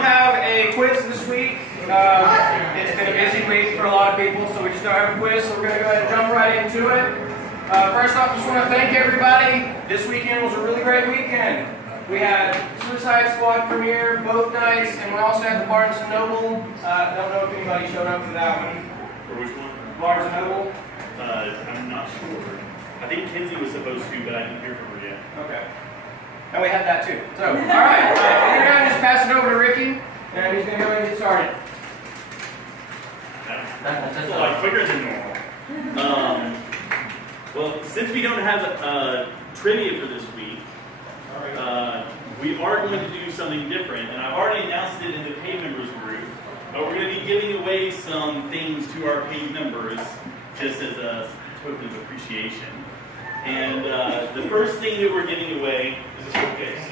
Have a quiz this week. It's been a busy week for a lot of people, so we just don't have a quiz, so we're going to go ahead and jump right into it. First off, I just want to thank everybody. This weekend was a really great weekend. We had Suicide Squad premiere both nights, and we also had the Barnes & Noble. I don't know if anybody showed up for that one. For which one? Barnes & Noble? I'm not sure. I think Kinsey was supposed to, but I didn't hear from her yet. Okay. And we had that too. So, all right. We're going to just pass it over to Ricky, and he's going to go ahead and get started. That's a lot quicker than normal. Well, since we don't have trivia for this week, we are going to do something different, and I've already announced it in the paid members group, but we're going to be giving away some things to our paid members just as a token of appreciation. And the first thing that we're giving away is a showcase.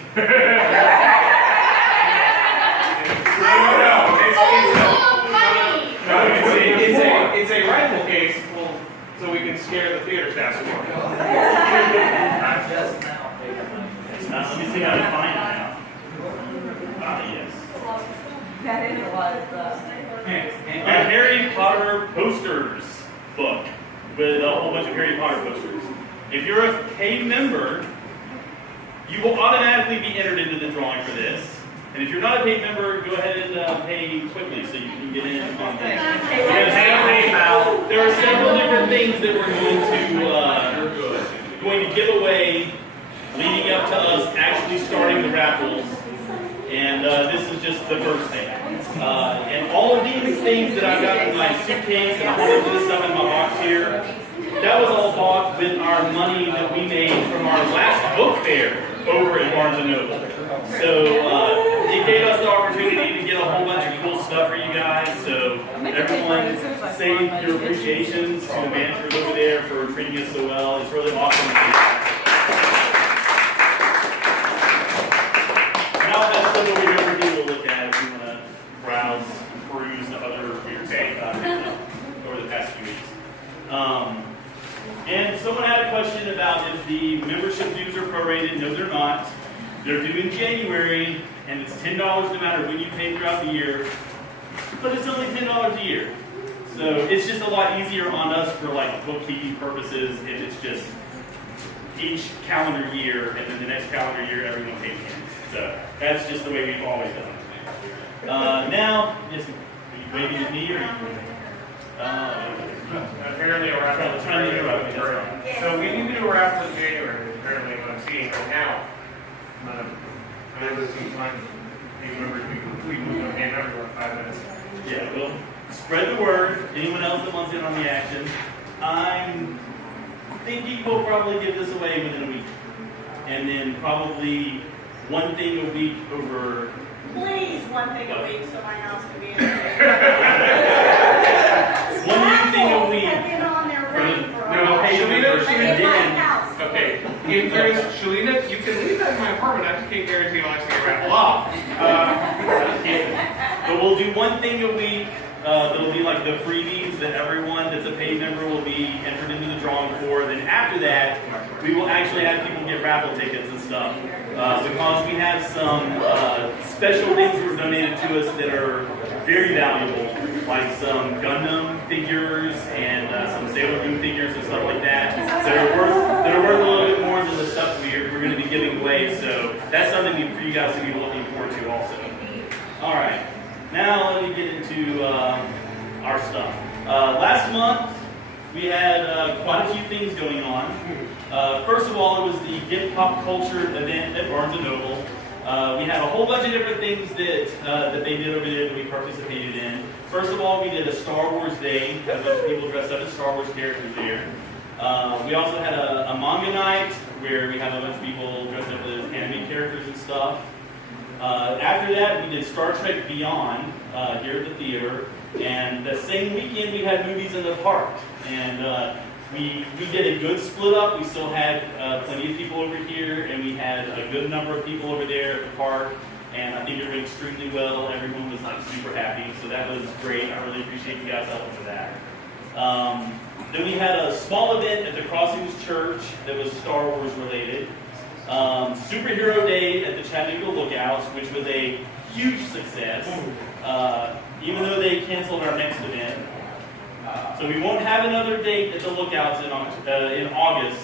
It's a rifle case, so we can scare the theater staff some more. Let me see how to find it now. Ah, yes. That is A Harry Potter posters book with a whole bunch of Harry Potter posters. If you're a paid member, you will automatically be entered into the drawing for this. And if you're not a paid member, go ahead and pay quickly so you can get in on this. There are several different things that we're going to give away leading up to us actually starting the raffles. And this is just the first thing. And all of these things that I've got in my suitcase and a whole bunch of this stuff in my box here, that was all bought with our money that we made from our last book fair over at Barnes & Noble. So it gave us the opportunity to get a whole bunch of cool stuff for you guys. So everyone say your appreciations to the managers over there for treating us so well. It's really awesome. Now that's something we're here for you to look at if you want to browse and peruse the other weird stuff over the past few weeks. And someone had a question about if the membership dues are prorated. No, they're not. They're due in January, and it's $10 no matter when you pay throughout the year. But it's only $10 a year. So it's just a lot easier on us for like bookkeeping purposes if it's just each calendar year, and then the next calendar year everyone pays again. So that's just the way we've always done it. Now, yes, are you waving at me or Apparently a raffle. So we need to do a raffle in January, apparently what I'm seeing. But now, members can find members we can move in everywhere in 5 minutes. Yeah, well, spread the word. Anyone else that wants in on the action? I'm thinking we'll probably give this away within a week. And then probably one thing a week over... Please, one thing a week so my house can be in One thing a week. Have been on there ready for a while. Shalina, In my house. okay, in fairness, Shalina, you can leave that in my apartment. I just can't guarantee I'll actually raffle off. But we'll do one thing a week. That'll be like the freebies that everyone that's a paid member will be entered into the drawing for. Then after that, we will actually have people get raffle tickets and stuff. Because we have some special things that were donated to us that are very valuable, like some Gundam figures and some Sailor Moon figures and stuff like that, that are worth a little bit more than the stuff we're going to be giving away. So that's something for you guys to be looking forward to also. All right, now let me get into our stuff. Last month we had quite a few things going on. First of all, it was the Get Pop Culture event at Barnes & Noble. We had a whole bunch of different things that they did over there that we participated in. First of all, we did a Star Wars Day. Had a bunch of people dressed up as Star Wars characters there. We also had a manga night where we had a bunch of people dressed up as anime characters and stuff. After that, we did Star Trek Beyond here at the theater. And the same weekend, we had movies in the park. And we did a good split up. We still had plenty of people over here, and we had a good number of people over there at the park. And I think it went extremely well. Everyone was like super happy, so that was great. I really appreciate you guys helping for that. Then we had a small event at the Crossings Church that was Star Wars related. Superhero Day at the Chattanooga Lookouts, which was a huge success, even though they canceled our next event. So we won't have another date at the Lookouts in August,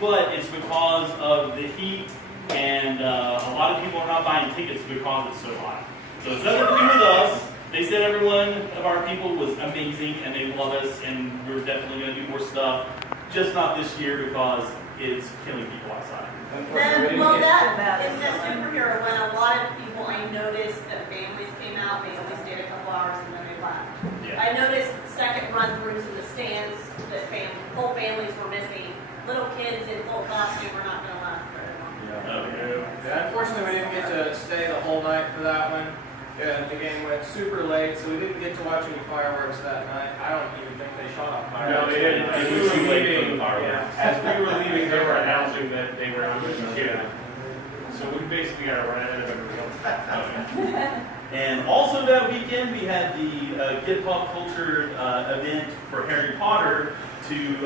but it's because of the heat and a lot of people are not buying tickets because it's so hot. So it's nothing to do with us. They said every one of our people was amazing and they love us and we're definitely going to do more stuff. Just not this year because it's killing people outside. Then, well, that in the superhero when a lot of people I noticed that families came out, they only stayed a couple hours and then they left. Yeah. I noticed second run-throughs in the stands that whole families were missing. Little kids in full costume were not going to last very long. Yeah, unfortunately, we didn't get to stay the whole night for that one. Yeah, the game went super late, so we didn't get to watch any fireworks that night. I don't even think they shot off fireworks. No, they didn't. It As was we too were late for leaving, the fireworks. yeah, as we were leaving, they were announcing that they were on the kid. So we basically got to run ahead of everybody else. And also that weekend, we had the Get Pop Culture event for Harry Potter to do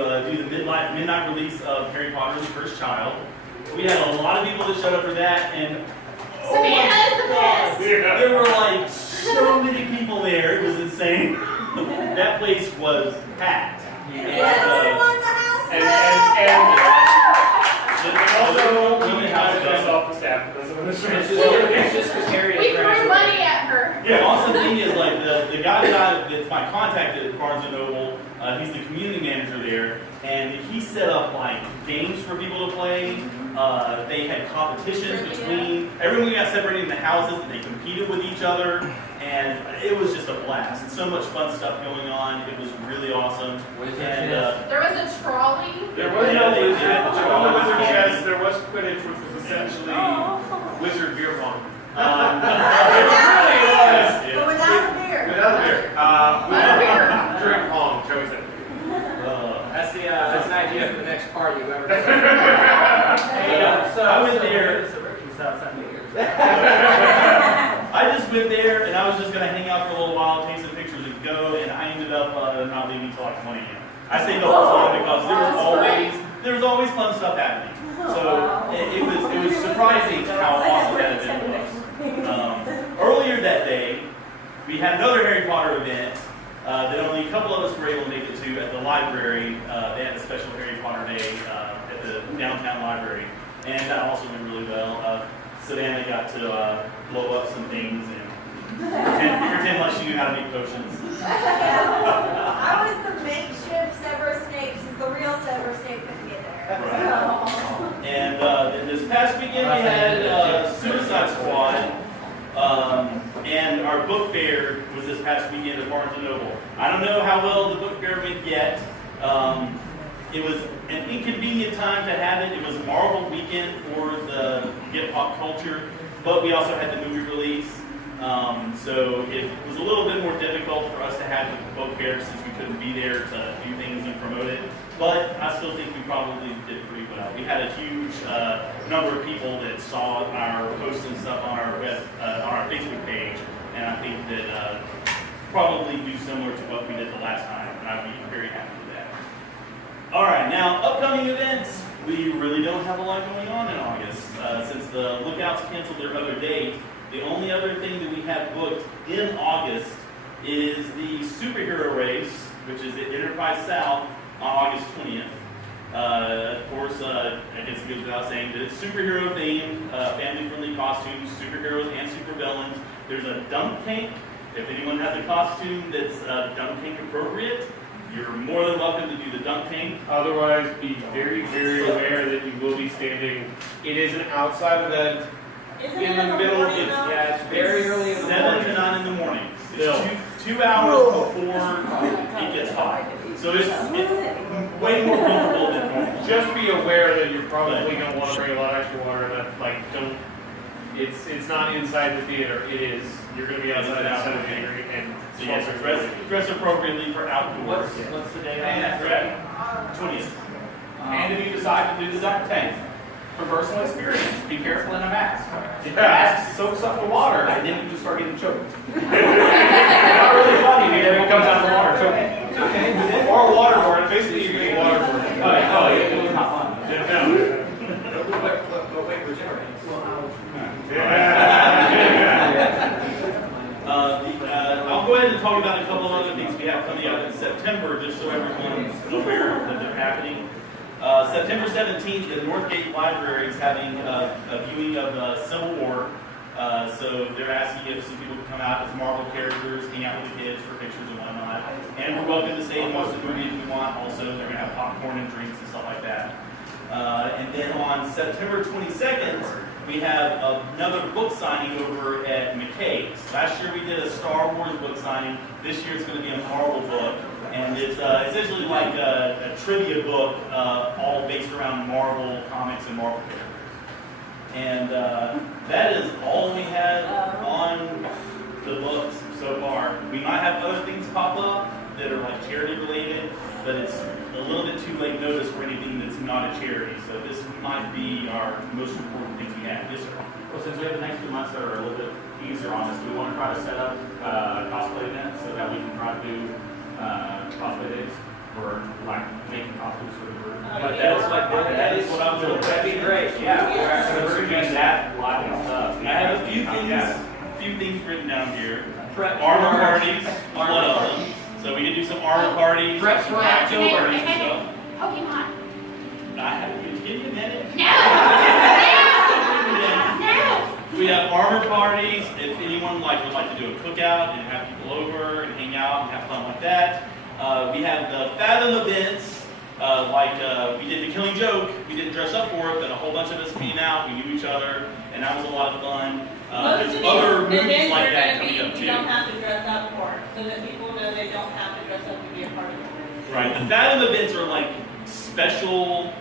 the midnight release of Harry Potter and the Cursed Child. We had a lot of people that showed up for that, and Savannah is the best! there were like so many people there. It was insane. That place was packed. And also, also, we had to piss off the staff. It's just because Harry We is threw money at her. Yeah, awesome thing is like the guy that's my contact at Barnes & Noble, he's the community manager there, and he set up like games for people to play. They had competitions between, everyone got separated in the houses and they competed with each other, and it was just a blast. And so much fun stuff going on. It was really awesome. And There was a trolley. There was Yeah, no they wizard. did. There was no wizard chess. There was Quidditch, which was essentially wizard beer pong. It really was. But without the beer. Without the beer. We drink pong, chosen. That's an idea for the next party you ever do. I went there. I just went there and I was just gonna hang out for a little while, take some pictures and go, and I ended up not leaving until like 1 a.m. I stayed the whole time because there was always fun stuff happening. So it was surprising how awesome that event was. Earlier that day, we had another Harry Potter event that only a couple of us were able to make it to at the library. They had a special Harry Potter day at the downtown library, and that also went really well. Savannah got to blow up some things and pretend like she knew how to make potions. I was the makeshift Severus Snape since the real Severus Snape couldn't get there. Right. And this past weekend we had Suicide Squad. And our book fair was this past weekend at Barnes & Noble. I don't know how well the book fair went yet. It was an inconvenient time to have it. It was Marvel weekend for the Get Pop Culture, but we also had the movie release. So it was a little bit more difficult for us to have the book fair since we couldn't be there to do things and promote it. But I still think we probably did pretty well. We had a huge number of people that saw our posts and stuff on our Facebook page, and I think that probably do similar to what we did the last time, and I'd be very happy with that. All right, now upcoming events. We really don't have a lot going on in August since the Lookouts canceled their other date. The only other thing that we have booked in August is the superhero race, which is at Enterprise South on August 20th. Of course, I guess it goes without saying that it's superhero themed, family-friendly costumes, superheroes and supervillains. There's a dunk tank. If anyone has a costume that's dunk tank appropriate, you're more than welcome to do the dunk tank. Otherwise, be very, very aware that you will be standing. It is an outside event. Isn't In it the in the middle, morning it's- though? Yeah, it's very early in the 7 morning. to 9 in the morning. Still. It's two hours before it gets hot. So it's way more comfortable than normal. Just be aware that you're probably going to want to bring a lot of extra water. That don't. It's not inside the theater. It is. You're going to be outside the theater and. So yes, dress appropriately for outdoors. What's the date on And that? correct? 20th. And if you decide to do the dunk tank, from personal experience, be careful in a mask. If the mask soaks up the water, and then you just start getting choked. Not really funny, dude. It comes out of the water choking. It's okay. Or waterboard. Basically, you get waterboard. Oh, it was not fun. But wait, regenerate. Yeah. ahead and talk about a couple of other things we have coming up in September, just so everyone's aware that they're happening. September 17th, the Northgate Library is having a viewing of Civil War. So they're asking if some people can come out as Marvel characters, hang out with the kids for pictures and whatnot. And we're welcome to stay and watch the movie if we want. Also, they're going to have popcorn and drinks and stuff like that. And then on September 22nd, we have another book signing over at McKay's. Last year we did a Star Wars book signing. This year it's going to be a Marvel book. And it's essentially like a trivia book, all based around Marvel comics and Marvel characters. And that is all we have on the books so far. We might have other things pop up that are like charity related, but it's a little bit too late notice for anything that's not a charity. So this might be our most important thing we have. Yes, sir. Well, since we have the next 2 months that are a little bit easier on us, do we want to try to set up a cosplay event so that we can try to do cosplay days for like making costumes for the group? But that is what I'm doing. That'd be great, yeah. So we're doing that live and stuff. I have a few things written down here. Armor parties, one of them. So we can do some armor parties, Prep some for cocktail October. parties and stuff. Pokemon. I haven't been give you a minute. No! No! We have armor parties. If anyone would like to do a cookout and have people over and hang out and have fun like that. We have the Fathom events. We did the Killing Joke. We didn't dress up for it, but a whole bunch of us came out. We knew each other, and that was a lot of fun. Most There's of other these movies events like are that gonna coming up be, too. you don't have to dress up for, so that people know they don't have to dress up to be a part of it. Right. The Fathom events are like special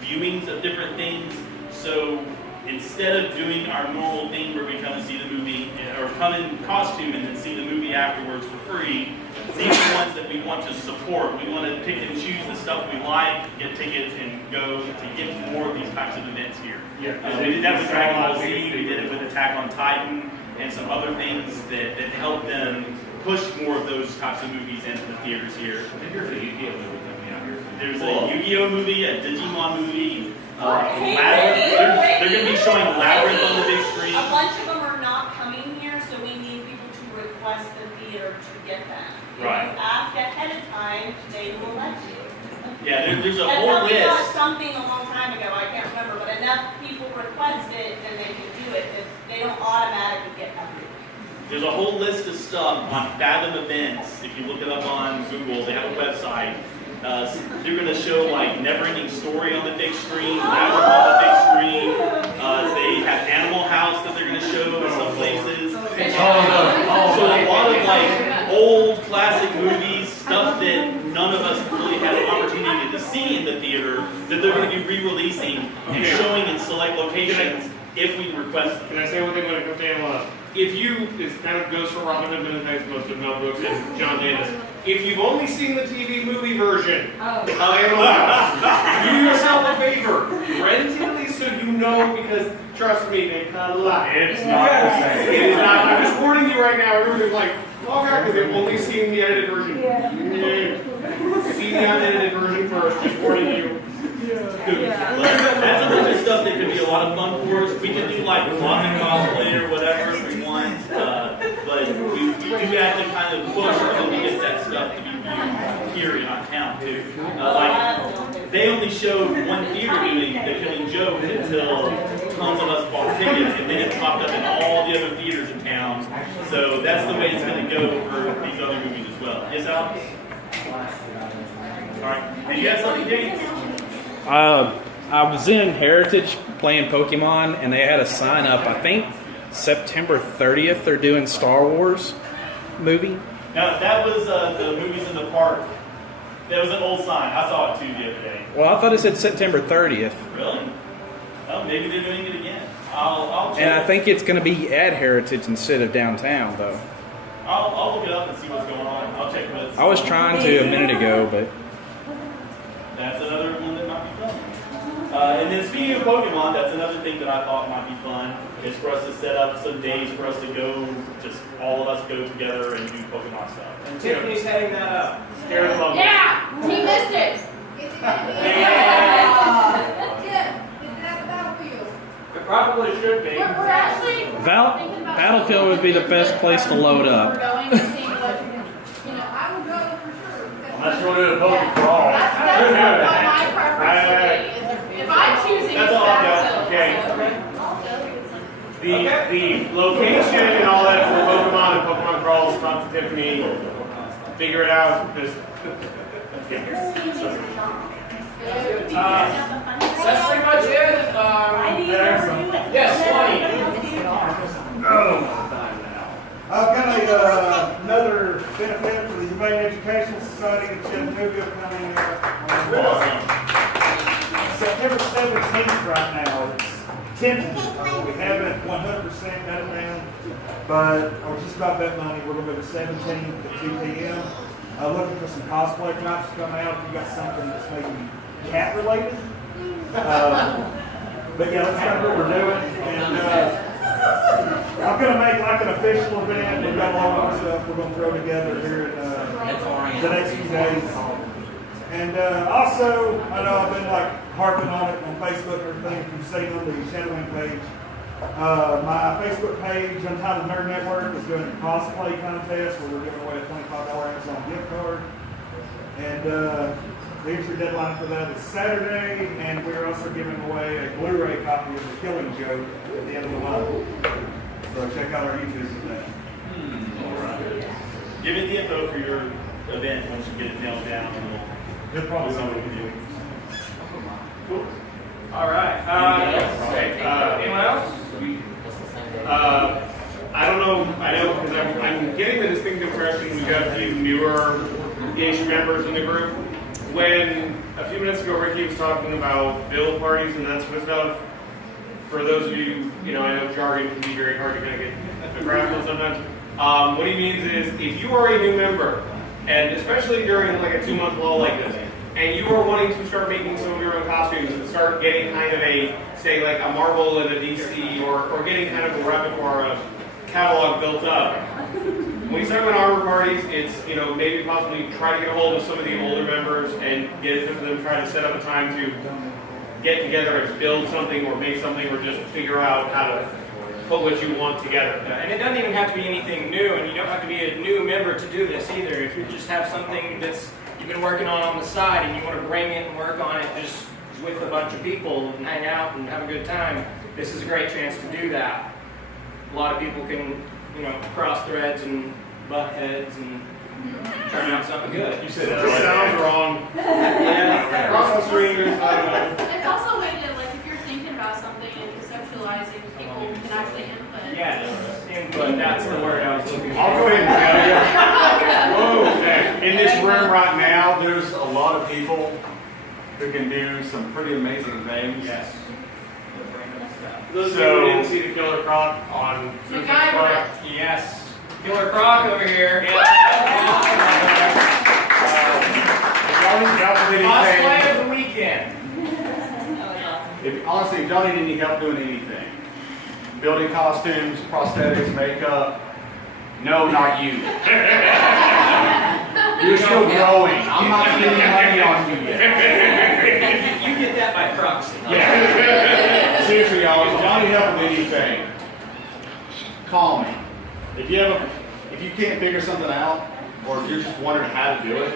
viewings of different things. So instead of doing our normal thing where we come and see the movie, or come in costume and then see the movie afterwards for free, these are the ones that we want to support. We want to pick and choose the stuff we like, get tickets, and go to get more of these types of events here. Yeah. We did that with Dragon Ball Z, we did it with Attack on Titan, and some other things that help them push more of those types of movies into the theaters here. I think there's a Yu-Gi-Oh movie coming out here. There's a Yu-Gi-Oh movie, a Digimon movie. Hey, They're going to be showing Labyrinth on the big screen. A bunch of them are not coming here, so we need people to request the theater to get them. If Right. you ask ahead of time, they will let you. Yeah, there's a That's whole how we got list. something a long time ago, I can't remember, but enough people request it, then they can do it. If they don't automatically get everything. There's a whole list of stuff on Fathom Events. If you look it up on Google, they have a website. They're going to show like Neverending Story on the big screen, Labyrinth on the big screen. They have Animal House that they're going to show in some places. So a lot of like old classic movies, stuff that none of us really had an opportunity to see in the theater, that they're going to be re-releasing and showing in select locations if we request them. Can I say one thing when it comes to Animal House? If you, this kind of goes for Robin Hood Men in Tights, most of Mel Brooks and John Landis. If you've only seen the TV movie version of Animal House, do yourself a favor, rent it at least so you know, because trust me, they kind of lie. It's not the same. It is not. I'm just warning you right now. Everybody's like, oh god, because they've only seen the edited version. Yeah. See the unedited version first. Just warning you. That's a bunch of stuff that could be a lot of fun for us. We can do like closet cosplay or whatever if we want, but we do have to kind of push until we get that stuff to be viewed here in our town too. Like they only showed one theater doing The Killing Joke until tons of us bought tickets, and then it popped up in all the other theaters in town. So that's the way it's going to go for these other movies as well. Yes, Alex? All right. Did you have something, Dave? I was in Heritage playing Pokemon, and they had a sign up. I think September 30th they're doing Star Wars movie. No, that was the movies in the park. That was an old sign. I saw it too the other day. Well, I thought it said September 30th, Really? Oh, maybe they're doing it again. I'll check. and I think it's going to be at Heritage instead of downtown, though. I'll look it up and see what's going on. I'll check with. I was trying to a minute ago, but That's another one that might be fun. And then speaking of Pokemon, that's another thing that I thought might be fun, is for us to set up some days for us to go, just all of us go together and do Pokemon stuff. And Tiffany's heading that up. Scare the love. Yeah! He missed it! Is it gonna be? Tim, is that Battlefield? It probably should be. We're actually thinking about Battlefield would be the best place to load up. We're going to see what Unless you want to do a poke crawl. That's what my preference would be. If I'm choosing, That's it's all I've got. that Okay. The location and all that for Pokemon and Pokemon crawls, talk to Tiffany, figure it out. Just That's pretty much it. Yes, Kind of another benefit for the Humane Educational Society in Chattanooga coming on September 17th right now. It's tentative. We haven't 100% got it down, but we're just about that money. We're going to go to 17th at 2 p.m. Looking for some cosplay props to come out. If you got something that's maybe cat related. But yeah, that's kind of what we're doing. And I'm going to make like an official event. We've got a lot of stuff we're going to throw together here in the next few days. And also, I know I've been like harping on it on Facebook and everything. If you've seen on the Shadowing page, my Facebook page, Untitled Nerd Network, is doing a cosplay contest where we're giving away a $25 Amazon gift card. And the entry deadline for that is Saturday, and we're also giving away a Blu-ray copy of The Killing Joke at the end of the month. So check out our YouTube for that. All right. Give me the info for your event once you get it nailed down. And Good problem. we'll see what we can do. Cool. All right. Anyone else? I don't know. I know because I'm getting the distinct impression we've got a few newer-ish members in the group. When a few minutes ago Ricky was talking about build parties and that sort of stuff, for those of you, I know jargon can be very hard to kind of get a grasp on sometimes. What he means is if you are a new member, and especially during like a 2-month lull like this, and you are wanting to start making some of your own costumes and start getting kind of a, say like a Marvel and a DC, or getting kind of a repertoire of catalog built up. When you start with armor parties, it's, maybe possibly try to get a hold of some of the older members and get it to them, try to set up a time to get together and build something or make something or just figure out how to put what you want together. And it doesn't even have to be anything new, and you don't have to be a new member to do this either. If you just have something that's you've been working on the side and you want to bring it and work on it just with a bunch of people and hang out and have a good time, this is a great chance to do that. A lot of people can, cross threads and butt heads and turn out something good. You said that sounds wrong. Yeah. Cross the street or something. It's also a way to, like, if you're thinking about something and conceptualizing, people can actually input. Yes, input, that's the word I was looking for. I'll go ahead and tell you. Whoa, okay. In this room right now, there's a lot of people who can do some pretty amazing things. Yes. Those of you who didn't see the Killer Croc on MacGyver. Yes. Killer Croc over here. Y'all need help with Cosplay anything. of the weekend. Honestly, if y'all need any help doing anything, building costumes, prosthetics, makeup, no, not you. You're still growing. I'm not spending money on you yet. You get that by proxy. Yeah. Seriously, y'all, if y'all need help with anything, call me. If you can't figure something out, or if you're just wondering how to do it,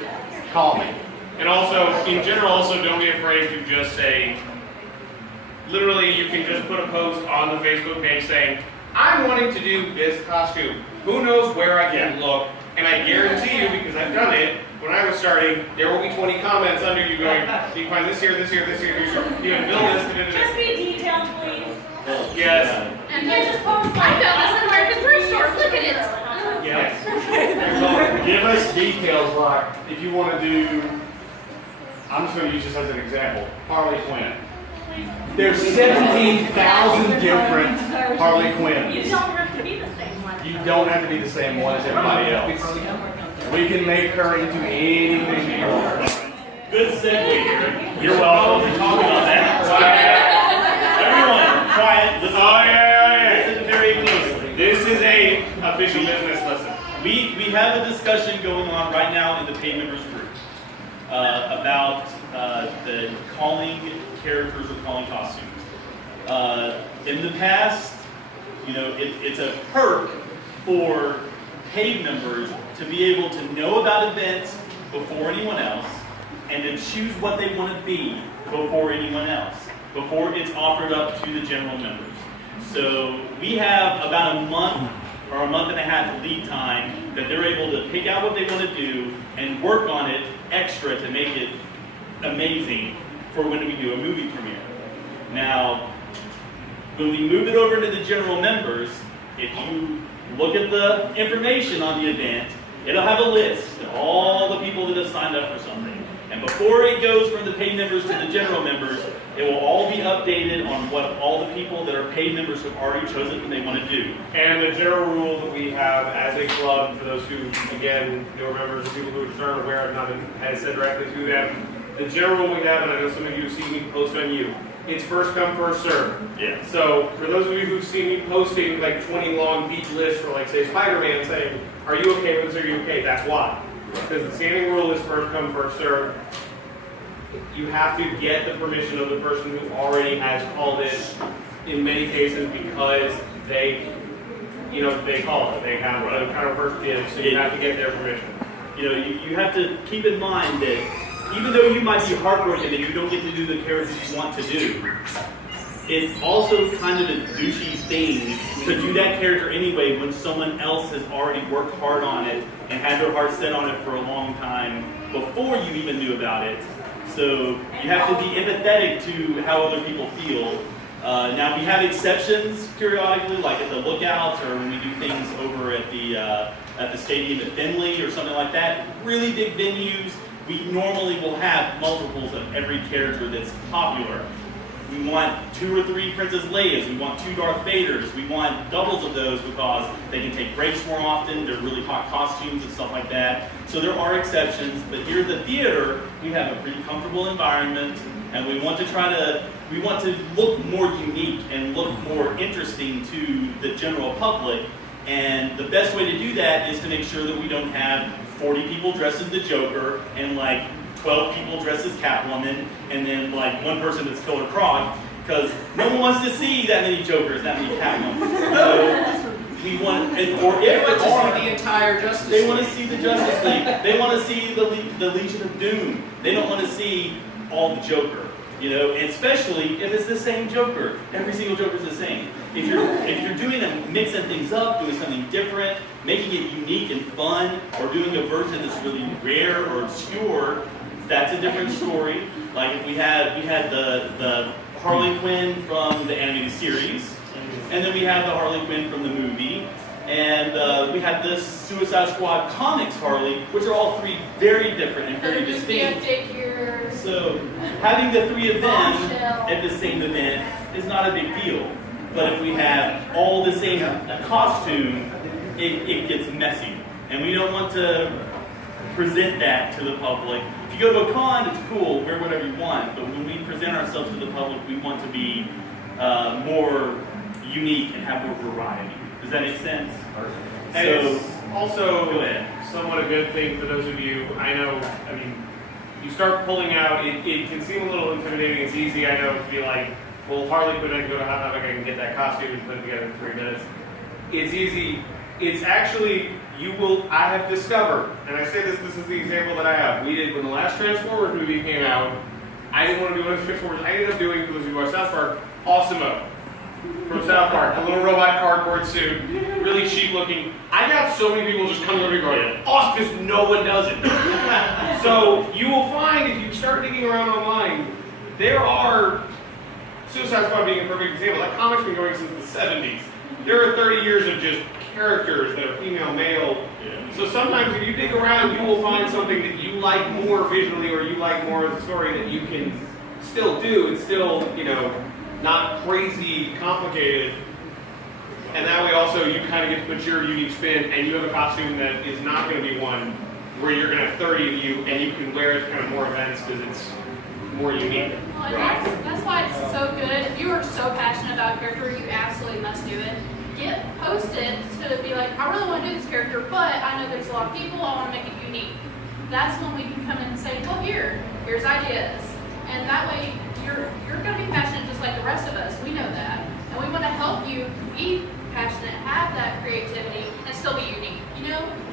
call me. And also, in general, also don't be afraid to just say, literally, you can just put a post on the Facebook page saying, I'm wanting to do this costume. Who knows where I can look? And I guarantee you, because I've done it, when I was starting, there will be 20 comments under you going, you can find this here, this here, this here, this here. You can build this. Just be detailed, please. Yes. And then just post like, I found this in American thrift store, look at it. Yes. Give us details like if you want to do, I'm just going to use this as an example, Harley Quinn. There's 17,000 different Harley You Quinns. don't have to be the same one. You don't have to be the same one as everybody else. We can make her into anything you want. Good segue here. You're welcome to talk about that. Everyone, quiet. Listen. Listen very closely. This is a official business lesson. We have a discussion going on right now in the paid members group about the calling characters or calling costumes. In the past, it's a perk for paid members to be able to know about events before anyone else, and to choose what they want to be before anyone else, before it's offered up to the general members. So we have about a month or a month and a half lead time that they're able to pick out what they want to do and work on it extra to make it amazing for when we do a movie premiere. Now, when we move it over to the general members, if you look at the information on the event, it'll have a list of all the people that have signed up for something. And before it goes from the paid members to the general members, it will all be updated on what all the people that are paid members have already chosen that they want to do. And the general rule that we have as a club, for those who, again, newer members, people who aren't aware of, not has said directly to them, the general rule we have, and I know some of you have seen me post on you, it's first come, first serve. Yeah. So for those of you who've seen me posting like 20 long deep lists for like say Spider-Man saying, are you okay with this, are you okay? That's why. Because the standing rule is first come, first serve. You have to get the permission of the person who already has called it in many cases because they, they called it. They have the kind of first dibs, so you have to get their permission. You have to keep in mind that even though you might be heartbroken that you don't get to do the characters you want to do, it's also kind of a douchey thing to do that character anyway when someone else has already worked hard on it and had their heart set on it for a long time before you even knew about it. So you have to be empathetic to how other people feel. Now we have exceptions periodically, like at the Lookouts or when we do things over at the stadium at Finley or something like that. Really big venues, we normally will have multiples of every character that's popular. We want 2 or 3 Princess Leias, we want 2 Darth Vaders, we want doubles of those because they can take breaks more often, they're really hot costumes and stuff like that. So there are exceptions, but here at the theater, we have a pretty comfortable environment, and we want to look more unique and look more interesting to the general public. And the best way to do that is to make sure that we don't have 40 people dressed as the Joker and like 12 people dressed as Catwoman, and then like 1 person that's Killer Croc, because no one wants to see that many Jokers, that many Catwoman. So we want, or if want to there are, see the entire Justice they League. want to see the Justice League. They want to see the Legion of Doom. They don't want to see all the Joker, and especially if it's the same Joker. Every single Joker is the same. If you're doing mixing things up, doing something different, making it unique and fun, or doing a version that's really rare or obscure, that's a different story. Like if we had the Harley Quinn from the animated series, and then we have the Harley Quinn from the movie, and we had the Suicide Squad comics Harley, which are all 3 very different and very distinct. So having the 3 of them at the same event is not a big deal. But if we have all the same costume, it gets messy. And we don't want to present that to the public. If you go to a con, it's cool, wear whatever you want. But when we present ourselves to the public, we want to be more unique and have more variety. Does that make sense? And it's also go ahead. somewhat a good thing for those of you, you start pulling out, it can seem a little intimidating. It's easy, I know, to be like, well, Harley Quinn, I can go to Hot Topic, I can get that costume and put it together in 3 minutes. It's easy. It's actually, I have discovered, and I say this is the example that I have. We did, when the last Transformers movie came out, I didn't want to do one of Transformers. I ended up doing, for those of you who watch South Park, Awesemo from South Park. A little robot cardboard suit, really cheap looking. I got so many people just coming over and going, awesome, because no one does it. So you will find, if you start digging around online, there are, Suicide Squad being a perfect example, that comic's been going since the 70s. There are 30 years of just characters that are female, male. So sometimes if you dig around, you will find something that you like more visually or you like more of the story that you can still do. It's still, not crazy complicated. And that way also you kind of get to put your unique spin, and you have a costume that is not going to be one where you're going to have 30 of you and you can wear it kind of more events because it's more unique. Well, and that's why it's so good. If you are so passionate about a character, you absolutely must do it. Post it to be like, I really want to do this character, but I know there's a lot of people, I want to make it unique. That's when we can come in and say, well, here's ideas. And that way, you're going to be passionate just like the rest of us. We know that. And we want to help you be passionate, have that creativity, and still be unique.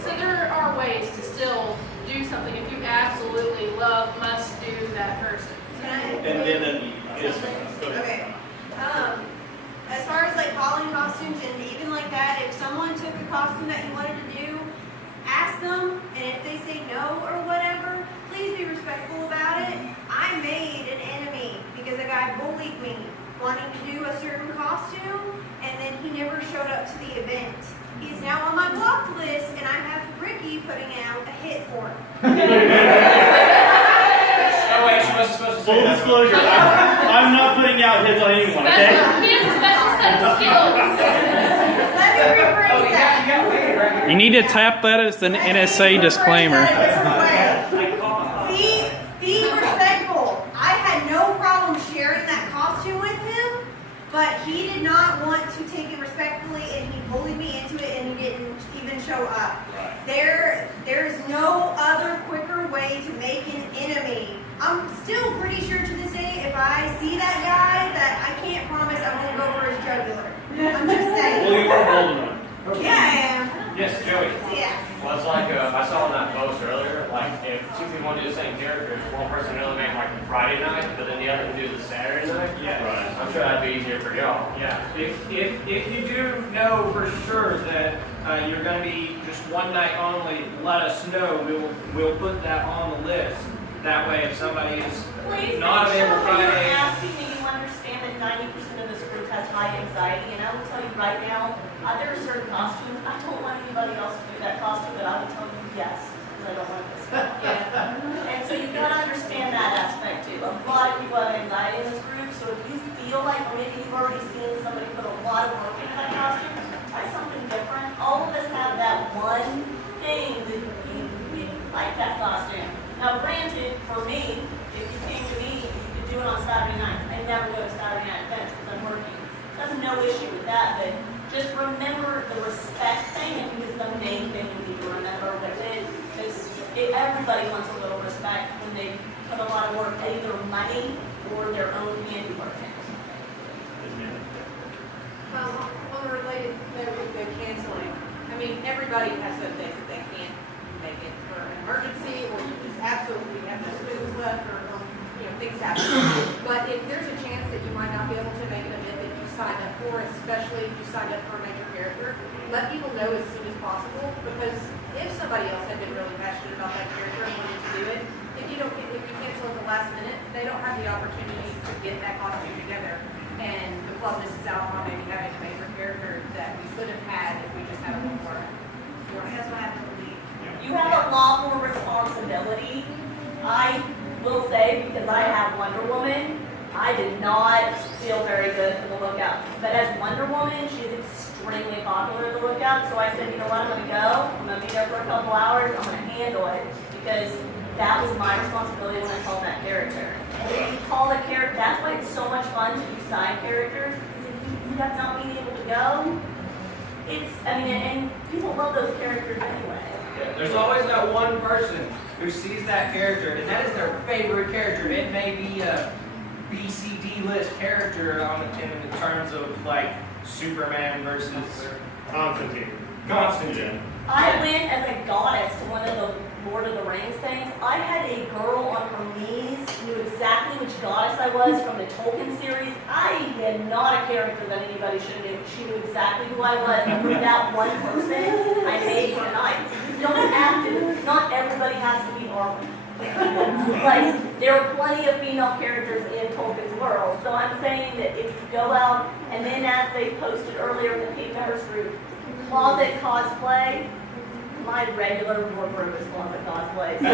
So there are ways to still do something if you absolutely love, must do that person. And then Okay. As far as like Halloween costumes and even like that, if someone took a costume that you wanted to do, ask them, and if they say no or whatever, please be respectful about it. I made an enemy because a guy bullied me wanting to do a certain costume, and then he never showed up to the event. He's now on my blocked list, and I have Ricky putting out a hit for him. Oh wait, she wasn't supposed to say full that. disclosure, I'm not putting out hits on anyone, okay? He has a special set of skills. Let me rephrase Oh, that. you got waited right here. You need to tap that as an NSA disclaimer. Be respectful. I had no problem sharing that costume with him, but he did not want to take it respectfully, and he bullied me into it, and he didn't even show up. There's no other quicker way to make an enemy. I'm still pretty sure to this day, if I see that guy, that I can't promise I won't go for his jugular. I'm just saying. Well, you were holding on. Yeah, I am. Yes, Joey. Yeah. Well, it's like I saw in that post earlier, like if two people want to do the same character, if one person really make like Friday night, but then the other can do the Saturday night. Yeah. Right. I'm sure that'd be easier for y'all. Yeah, if you do know for sure that you're going to be just one night only, let us know. We'll put that on the list. That way, if somebody is Please not make sure available when you're Friday, asking that you understand that 90% of this group has high anxiety, and I will tell you right now, there are certain costumes, I don't want anybody else to do that costume, but I will tell you yes, because I don't want this. And so you've got to understand that aspect too. A lot of people have anxiety in this group, so if you feel like, or maybe you've already seen somebody put a lot of work into that costume, try something different. All of us have that one thing that we like that costume. Now granted, for me, if you came to me, you could do it on Saturday nights. I never go to Saturday night events because I'm working. So there's no issue with that, but just remember the respect thing, and because the main thing you need to remember with it is everybody wants a little respect when they put a lot of work, either money or their own handiwork into something. On a related note with the canceling, I mean, everybody has some days that they can't make it for an emergency, or you just absolutely have no students left, or things happen. But if there's a chance that you might not be able to make an event that you signed up for, especially if you signed up for a major character, let people know as soon as possible, because if somebody else had been really passionate about that character and wanted to do it, if you cancel at the last minute, they don't have the opportunity to get that costume together. And the club misses out on maybe having a major character that we could have had if we just had a little more. That's what happened to me. You have a lot more responsibility. I will say, because I have Wonder Woman, I did not feel very good for the Lookout. But as Wonder Woman, she's extremely popular at the Lookout, so I said, you know what, I'm going to go. I'm going to be there for a couple hours. I'm going to handle it, because that was my responsibility when I called that character. And if you call the character, that's why it's so much fun to do side characters, because if you end up not being able to go, and people love those characters anyway. there's always that one person who sees that character, and that is their favorite character. It may be a B, C, D list character in terms of like Superman versus Constantine. Constantine. I went as a goddess to one of the Lord of the Rings things. I had a girl on her knees who knew exactly which goddess I was from the Tolkien series. I am not a character that anybody should know. She knew exactly who I was. And with that one person, I made her night. You don't have to. Not everybody has to be Arwen. Like, there are plenty of female characters in Tolkien's world. So I'm saying that if you go out, and then as they posted earlier in the Pete Members group, closet cosplay, my regular wardrobe is closet cosplay. So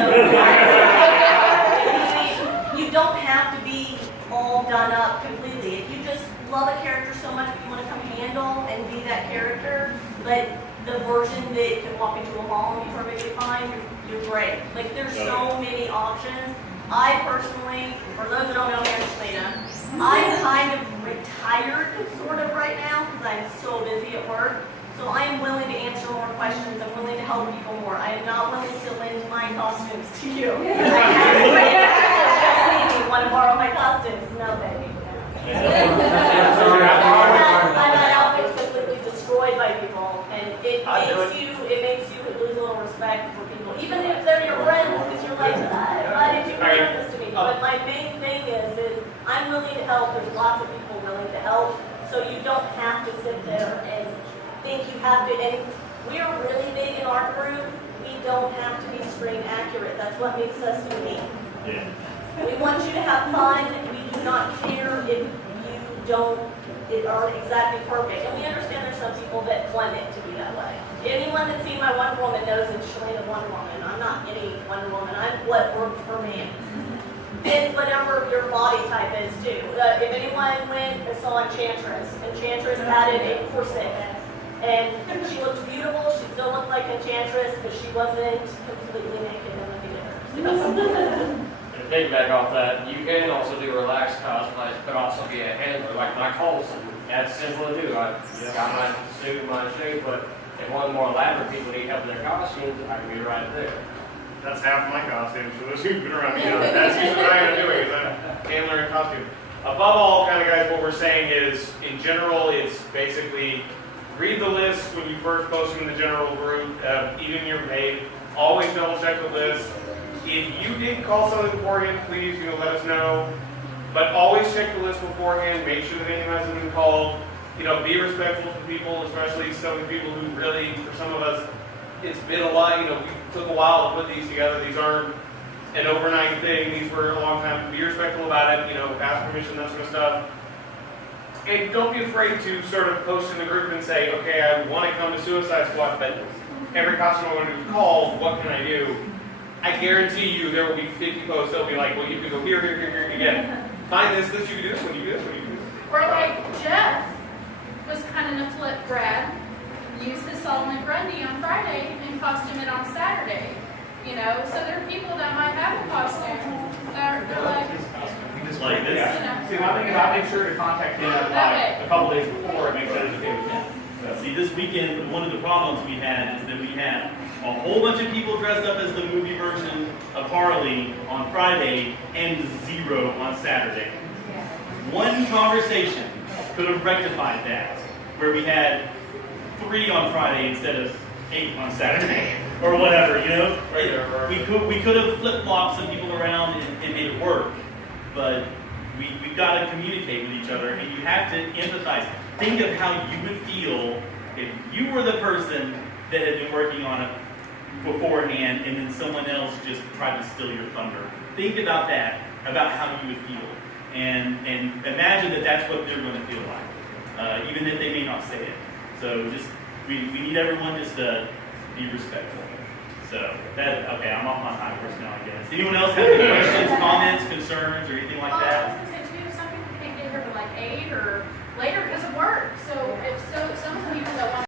you don't have to be all done up completely. If you just love a character so much that you want to come handle and be that character, but the version that can walk into a mall and be perfectly fine, you're great. Like, there's so many options. I personally, for those that don't know me, I'm Selena. I'm kind of retired sort of right now because I'm so busy at work. So I am willing to answer more questions. I'm willing to help people more. I am not willing to lend my costumes to you. Just me, want to borrow my costumes? No, baby. I've had outfits completely destroyed by people, and it makes you lose a little respect for people, even if they're your friends. why did you All right. present this to me? But my main thing is I'm willing to help. There's lots of people willing to help. So you don't have to sit there and think you have to. And we are really big in our group. We don't have to be screen accurate. That's what makes us unique. Yeah. We want you to have fun. We do not care if you aren't exactly perfect. And we understand there's some people that want it to be that way. Anyone that's seen my Wonder Woman knows it's Shalina Wonder Woman. I'm not any Wonder Woman. I'm what worked for me. And whatever your body type is too. If anyone went and saw Enchantress, Enchantress added a corset. And she looked beautiful. She still looked like Enchantress, but she wasn't completely naked in the theater. To piggyback off that, you can also do relaxed cosplays, but also be a handler like Mike Holson. That's simple to do. I've got my suit, my shape, but if one of the more elaborate people need help with their costumes, I can be right there. That's half my costume, so those who've been around me know that's usually what I end up doing, is I'm handler in costume. Above all, kind of guys, what we're saying is, in general, it's basically read the list when you first post them in the general group, even your paid. Always double check the list. If you didn't call something beforehand, please, let us know. But always check the list beforehand. Make sure that anyone hasn't been called. Be respectful to people, especially some of the people who really, for some of us, it's been a lot. We took a while to put these together. These aren't an overnight thing. These were a long time. Be respectful about it. Ask permission, that sort of stuff. And don't be afraid to sort of post in the group and say, okay, I want to come to Suicide Squad, but every costume I want to do is called. What can I do? I guarantee you there will be 50 posts that'll be like, well, you can go here, here, here, here, again. Find this, you can do this one, you can do this one, you can do this one. Or like Jeff was kind enough to let Brad use his Solomon Grundy on Friday and costume it on Saturday. So there are people that might have a costume that are like, Like this. See, my thing is I make sure to contact him like a couple days before and make sure it's okay with him. See, this weekend, one of the problems we had is that we had a whole bunch of people dressed up as the movie version of Harley on Friday and 0 on Saturday. One conversation could have rectified that, where we had 3 on Friday instead of 8 on Saturday, or whatever, We could have flip-flopped some people around and made it work, but we've got to communicate with each other, and you have to empathize. Think of how you would feel if you were the person that had been working on it beforehand and then someone else just tried to steal your thunder. Think about that, about how you would feel. And imagine that that's what they're going to feel like, even if they may not say it. So we need everyone just to be respectful. So okay, I'm off my high horse now, I guess. Anyone else have any questions, comments, concerns, or anything like I that? was going to say too, some people can't get here to like 8 or later because of work. So if some people